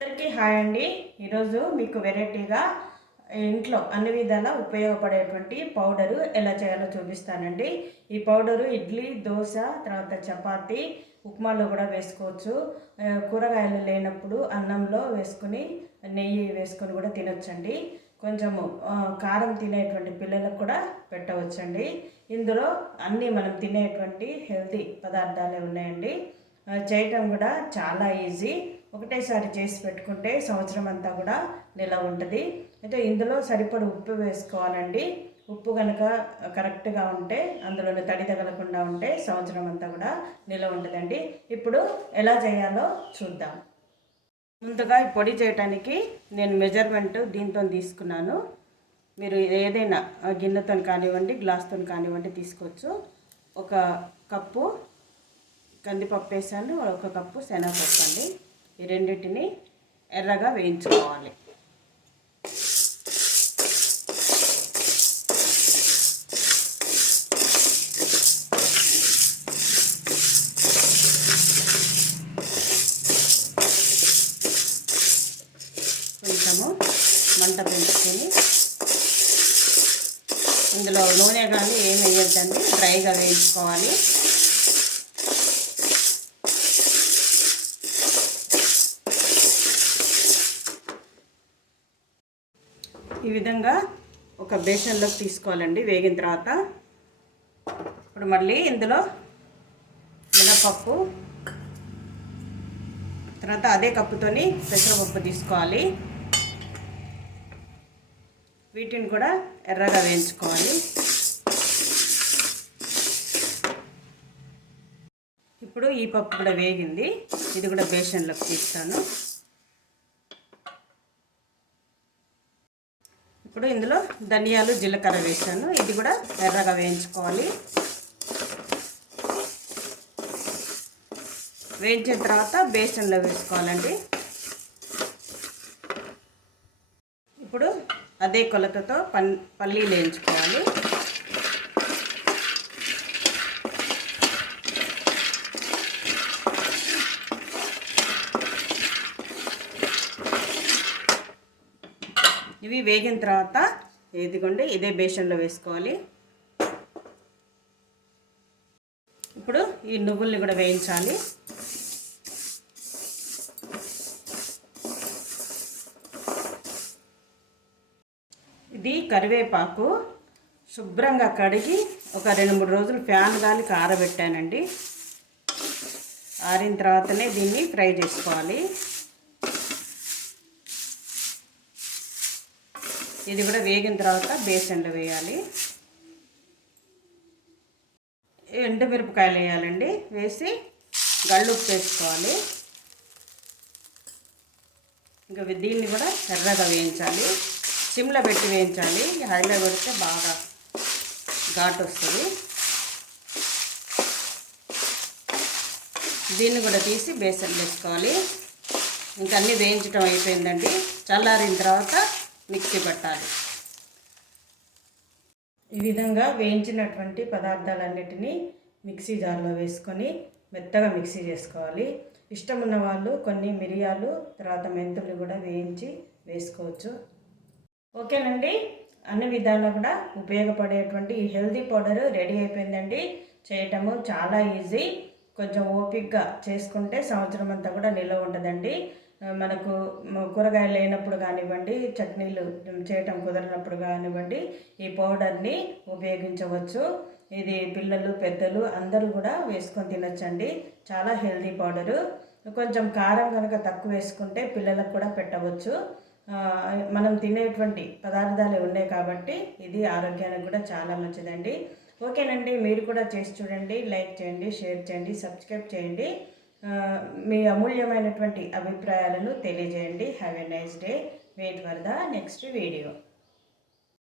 అందరికీ హాయ్ అండి. ఈరోజు మీకు వెరైటీగా ఇంట్లో అన్ని విధాలా ఉపయోగపడేటువంటి పౌడరు ఎలా చేయాలో చూపిస్తానండి. ఈ పౌడరు ఇడ్లీ, దోశ, తర్వాత చపాతీ, ఉప్మాలో కూడా వేసుకోవచ్చు. కూరగాయలు లేనప్పుడు అన్నంలో వేసుకుని నెయ్యి వేసుకొని కూడా తినొచ్చండి. కొంచెము కారం తినేటువంటి పిల్లలకు కూడా పెట్టవచ్చండి. ఇందులో అన్నీ మనం తినేటువంటి హెల్తీ పదార్థాలే ఉన్నాయండి. చేయటం కూడా చాలా ఈజీ. ఒకటేసారి చేసి పెట్టుకుంటే సంవత్సరం అంతా కూడా నిలవ ఉంటుంది. అయితే ఇందులో సరిపడు ఉప్పు వేసుకోవాలండి. ఉప్పు కనుక కరెక్ట్గా ఉంటే, అందులో తడి తగలకుండా ఉంటే సంవత్సరం అంతా కూడా నిలవ ఉంటుందండి. ఇప్పుడు ఎలా చేయాలో చూద్దాం. ముందుగా ఈ పొడి చేయడానికి నేను మెజర్మెంట్ దీంతో తీసుకున్నాను. మీరు ఏదైనా గిన్నెతో కానివ్వండి, గ్లాస్తో కానివ్వండి తీసుకోవచ్చు. ఒక కప్పు కందిపప్పు వేసాను, ఒక కప్పు శనగపప్పు అండి. ఈ రెండింటిని ఎర్రగా వేయించుకోవాలి. కొంచెము మంట పెంచుకొని ఇందులో నూనె కానీ ఏం వేయొద్దండి, డ్రైగా వేయించుకోవాలి. ఈ విధంగా ఒక బేసన్లోకి తీసుకోవాలండి వేగిన తర్వాత. ఇప్పుడు మళ్ళీ ఇందులో మినపప్పు, తర్వాత అదే కప్పుతోని పెసరపప్పు తీసుకోవాలి. వీటిని కూడా ఎర్రగా వేయించుకోవాలి. ఇప్పుడు ఈ పప్పు కూడా వేగింది, ఇది కూడా బేసన్లోకి తీస్తాను. ఇప్పుడు ఇందులో ధనియాలు, జీలకర్ర వేసాను, ఇది కూడా ఎర్రగా వేయించుకోవాలి. వేయించిన తర్వాత బేసన్లో వేసుకోవాలండి. ఇప్పుడు అదే కొలతతో పల్లీలు వేయించుకోవాలి. ఇవి వేగిన తర్వాత ఇదిగోండి ఇదే బేసన్లో వేసుకోవాలి. ఇప్పుడు ఈ నువ్వుల్ని కూడా వేయించాలి. ఇది కరివేపాకు శుభ్రంగా కడిగి ఒక 2-3 రోజులు ఫ్యాన్ గాలి ఆరబెట్టానండి. ఆరిన తర్వాతనే దీన్ని ఫ్రై చేసుకోవాలి. ఇది కూడా వేగిన తర్వాత బేసన్లో వేయాలి. ఎండుమిరపకాయలు వేయాలండి, వేసి గళ్ళుప్పు వేసుకోవాలి. ఇంకా దీన్ని కూడా ఎర్రగా వేయించాలి. సిమ్లో పెట్టి వేయించాలి, హైలో పెడితే బాగా ఘాటు వస్తుంది. దీన్ని కూడా తీసి బేసన్లో వేసుకోవాలి. ఇంకా అన్నీ వేయించడం అయిపోయిందండి. చల్లారిన తర్వాత మిక్సీ పట్టాలి. ఈ విధంగా వేయించినటువంటి పదార్థాలన్నిటినీ మిక్సీ జార్లో వేసుకొని మెత్తగా మిక్సీ చేసుకోవాలి. ఇష్టం ఉన్న వాళ్ళు కొన్ని మిరియాలు, తర్వాత మెంతులు కూడా వేయించి వేసుకోవచ్చు. ఓకేనండి, అన్ని విధాలా కూడా ఉపయోగపడేటువంటి ఈ హెల్తీ పౌడర్ రెడీ అయిపోయిందండి. చేయటము చాలా ఈజీ. కొంచెం ఓపిక్గా చేసుకుంటే సంవత్సరం అంతా కూడా నిల్వ ఉంటుందండి. మనకు కూరగాయలు లేనప్పుడు కానివ్వండి, చట్నీలు చేయటం కుదరనప్పుడు కానివ్వండి, ఈ పౌడర్ని ఉపయోగించవచ్చు. ఇది పిల్లలు, పెద్దలు అందరూ కూడా వేసుకొని తినొచ్చండి. చాలా హెల్తీ పౌడరు. కొంచెం కారం కనుక తక్కువ వేసుకుంటే పిల్లలకు కూడా పెట్టవచ్చు. మనం తినేటువంటి పదార్థాలు ఉన్నాయి కాబట్టి ఇది ఆరోగ్యానికి కూడా చాలా మంచిదండి. ఓకేనండి, మీరు కూడా చేసి చూడండి. లైక్ చేయండి, షేర్ చేయండి, సబ్స్క్రైబ్ చేయండి. మీ అమూల్యమైనటువంటి అభిప్రాయాలను తెలియజేయండి. Have a nice day. Wait for the next video.